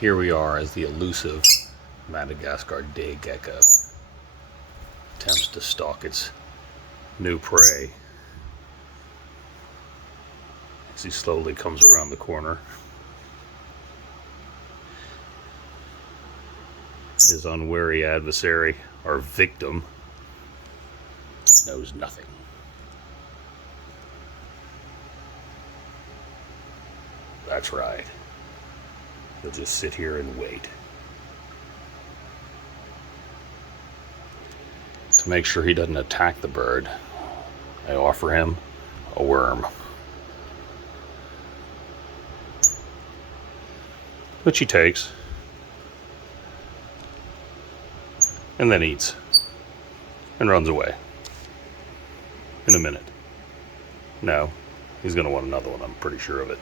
Here we are as the elusive Madagascar day gecko attempts to stalk its new prey as he slowly comes around the corner. His unwary adversary, or victim, knows nothing. That's right. He'll just sit here and wait. To make sure he doesn't attack the bird, I offer him a worm, which he takes and then eats and runs away in a minute. No, he's going to want another one, I'm pretty sure of it.